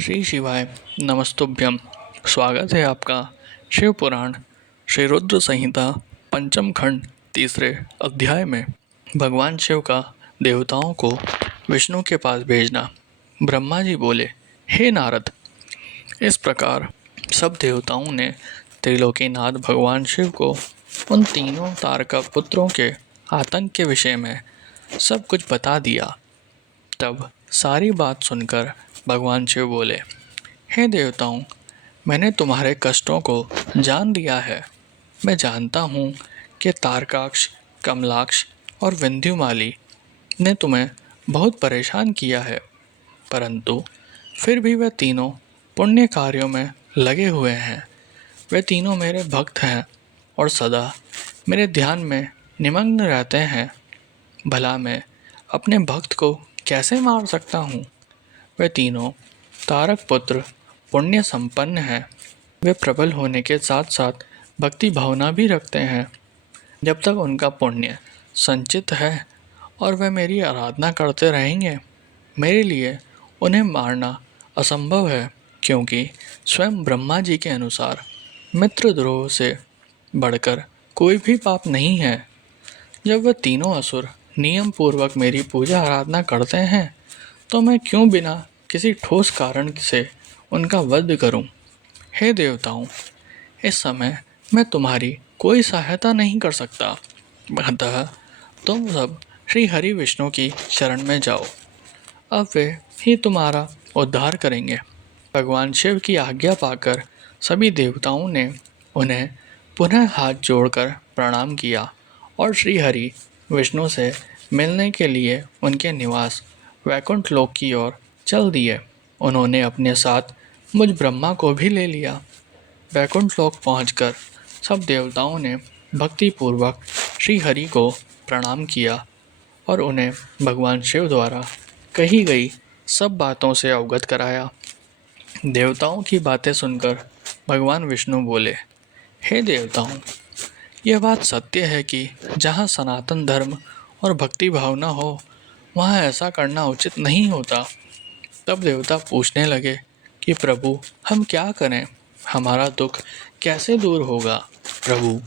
श्री शिवाय नमस्तुभ्यम। स्वागत है आपका शिव पुराण श्री रुद्र संहिता पंचम खंड तीसरे अध्याय में। भगवान शिव का देवताओं को विष्णु के पास भेजना। ब्रह्मा जी बोले, हे नारद, इस प्रकार सब देवताओं ने त्रिलोकीनाथ भगवान शिव को उन तीनों तारका पुत्रों के आतंक के विषय में सब कुछ बता दिया। तब सारी बात सुनकर भगवान शिव बोले, हे देवताओं, मैंने तुम्हारे कष्टों को जान लिया है। मैं जानता हूँ कि तारकाक्ष, कमलाक्ष और विंध्युमाली ने तुम्हें बहुत परेशान किया है, परंतु फिर भी वे तीनों पुण्य कार्यों में लगे हुए हैं। वे तीनों मेरे भक्त हैं और सदा मेरे ध्यान में निमग्न रहते हैं। भला मैं अपने भक्त को कैसे मार सकता हूँ? वे तीनों तारक पुत्र पुण्य संपन्न हैं। वे प्रबल होने के साथ साथ भक्ति भावना भी रखते हैं। जब तक उनका पुण्य संचित है और वे मेरी आराधना करते रहेंगे, मेरे लिए उन्हें मारना असंभव है, क्योंकि स्वयं ब्रह्मा जी के अनुसार मित्रद्रोह से बढ़कर कोई भी पाप नहीं है। जब वे तीनों असुर नियम पूर्वक मेरी पूजा आराधना करते हैं, तो मैं क्यों बिना किसी ठोस कारण से उनका वध करूं? हे देवताओं, इस समय मैं तुम्हारी कोई सहायता नहीं कर सकता, अतः तुम सब श्री हरि विष्णु की शरण में जाओ। अब वे ही तुम्हारा उद्धार करेंगे। भगवान शिव की आज्ञा पाकर सभी देवताओं ने उन्हें पुनः हाथ जोड़कर प्रणाम किया और श्री हरि विष्णु से मिलने के लिए उनके निवास वैकुंठ लोक की ओर चल दिए। उन्होंने अपने साथ मुझ ब्रह्मा को भी ले लिया। वैकुंठ लोक पहुंचकर सब देवताओं ने भक्तिपूर्वक श्री हरि को प्रणाम किया और उन्हें भगवान शिव द्वारा कही गई सब बातों से अवगत कराया। देवताओं की बातें सुनकर भगवान विष्णु बोले, हे देवताओं, यह बात सत्य है कि जहाँ सनातन धर्म और भक्ति भावना हो, वहाँ ऐसा करना उचित नहीं होता। तब देवता पूछने लगे कि प्रभु, हम क्या करें? हमारा दुख कैसे दूर होगा? प्रभु,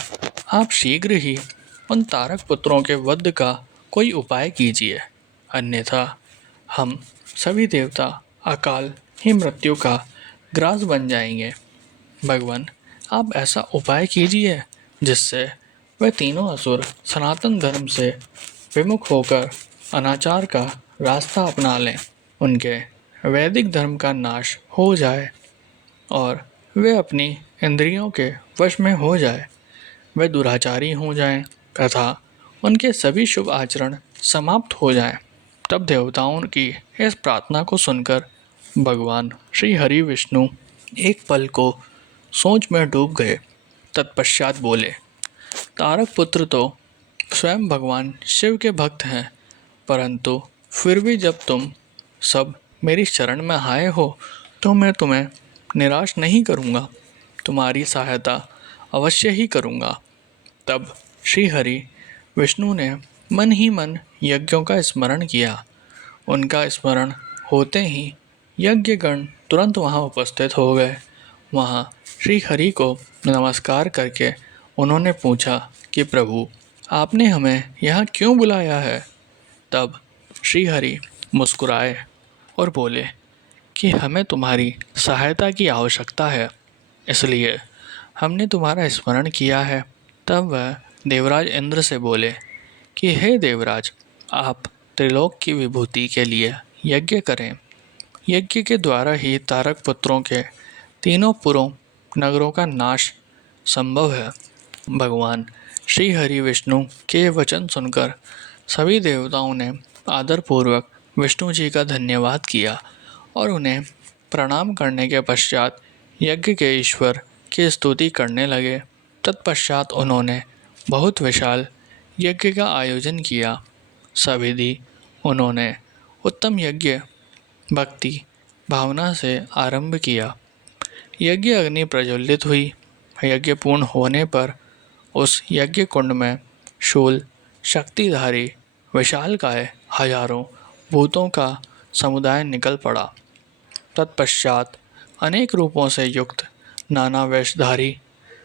आप शीघ्र ही उन तारक पुत्रों के वध का कोई उपाय कीजिए, अन्यथा हम सभी देवता अकाल ही मृत्यु का ग्रास बन जाएंगे। भगवान, आप ऐसा उपाय कीजिए जिससे वे तीनों असुर सनातन धर्म से विमुख होकर अनाचार का रास्ता अपना लें, उनके वैदिक धर्म का नाश हो जाए और वे अपनी इंद्रियों के वश में हो जाए, वे दुराचारी हो जाएं तथा उनके सभी शुभ आचरण समाप्त हो जाएं। तब देवताओं की इस प्रार्थना को सुनकर भगवान श्री हरि विष्णु एक पल को सोच में डूब गए। तत्पश्चात बोले, तारक पुत्र तो स्वयं भगवान शिव के भक्त हैं, परंतु फिर भी जब तुम सब मेरी शरण में आए हो, तो मैं तुम्हें निराश नहीं करूँगा, तुम्हारी सहायता अवश्य ही करूँगा। तब श्री हरि विष्णु ने मन ही मन यज्ञों का स्मरण किया। उनका स्मरण होते ही यज्ञगण तुरंत वहाँ उपस्थित हो गए। वहाँ श्री हरि को नमस्कार करके उन्होंने पूछा कि प्रभु, आपने हमें यहाँ क्यों बुलाया है? तब श्री हरि मुस्कुराए और बोले कि हमें तुम्हारी सहायता की आवश्यकता है, इसलिए हमने तुम्हारा स्मरण किया है। तब वह देवराज इंद्र से बोले कि हे देवराज, आप त्रिलोक की विभूति के लिए यज्ञ करें। यज्ञ के द्वारा ही तारक पुत्रों के तीनों पुरों नगरों का नाश संभव है। भगवान श्री हरि विष्णु के वचन सुनकर सभी देवताओं ने आदरपूर्वक विष्णु जी का धन्यवाद किया और उन्हें प्रणाम करने के पश्चात यज्ञ के ईश्वर की स्तुति करने लगे। तत्पश्चात उन्होंने बहुत विशाल यज्ञ का आयोजन किया। सविधि उन्होंने उत्तम यज्ञ भक्ति भावना से आरंभ किया। यज्ञ अग्नि प्रज्वलित हुई। यज्ञ पूर्ण होने पर उस यज्ञ कुंड में शूल शक्तिधारी विशालकाय हजारों भूतों का समुदाय निकल पड़ा। तत्पश्चात अनेक रूपों से युक्त नाना वेशधारी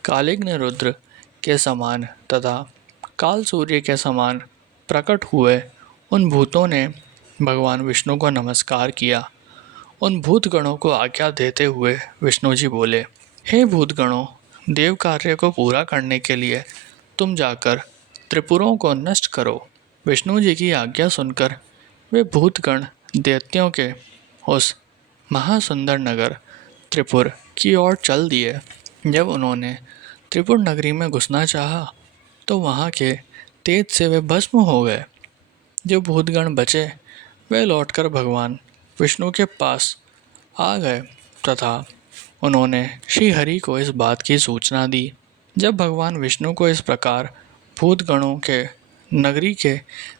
कालिग्न रुद्र के समान तथा काल सूर्य के समान प्रकट हुए उन भूतों ने भगवान विष्णु को नमस्कार किया। उन भूतगणों को आज्ञा देते हुए विष्णु जी बोले, हे भूतगणों, देव कार्य को पूरा करने के लिए तुम जाकर त्रिपुरों को नष्ट करो। विष्णु जी की आज्ञा सुनकर वे भूतगण दैत्यों के उस महासुंदर नगर त्रिपुर की ओर चल दिए। जब उन्होंने त्रिपुर नगरी में घुसना चाहा तो वहाँ के तेज से वे भस्म हो गए। जो भूतगण बचे वे लौटकर भगवान विष्णु के पास आ गए तथा उन्होंने श्री हरि को इस बात की सूचना दी। जब भगवान विष्णु को इस प्रकार भूतगणों के नगरी के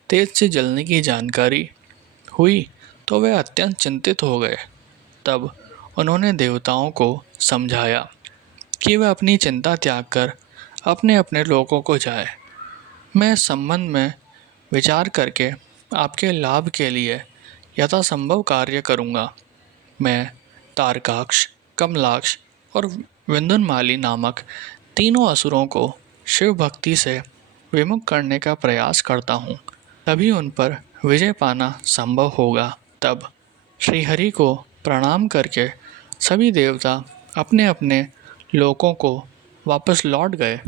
तेज से जलने की जानकारी हुई तो वे अत्यंत चिंतित हो गए। तब उन्होंने देवताओं को समझाया कि वे अपनी चिंता त्याग कर अपने अपने लोकों को जाए। मैं इस संबंध में विचार करके आपके लाभ के लिए यथासंभव कार्य करूँगा। मैं तारकाक्ष, कमलाक्ष और विंदुनमाली नामक तीनों असुरों को शिव भक्ति से विमुख करने का प्रयास करता हूँ, तभी उन पर विजय पाना संभव होगा। तब श्रीहरि को प्रणाम करके सभी देवता अपने अपने लोकों को वापस लौट गए।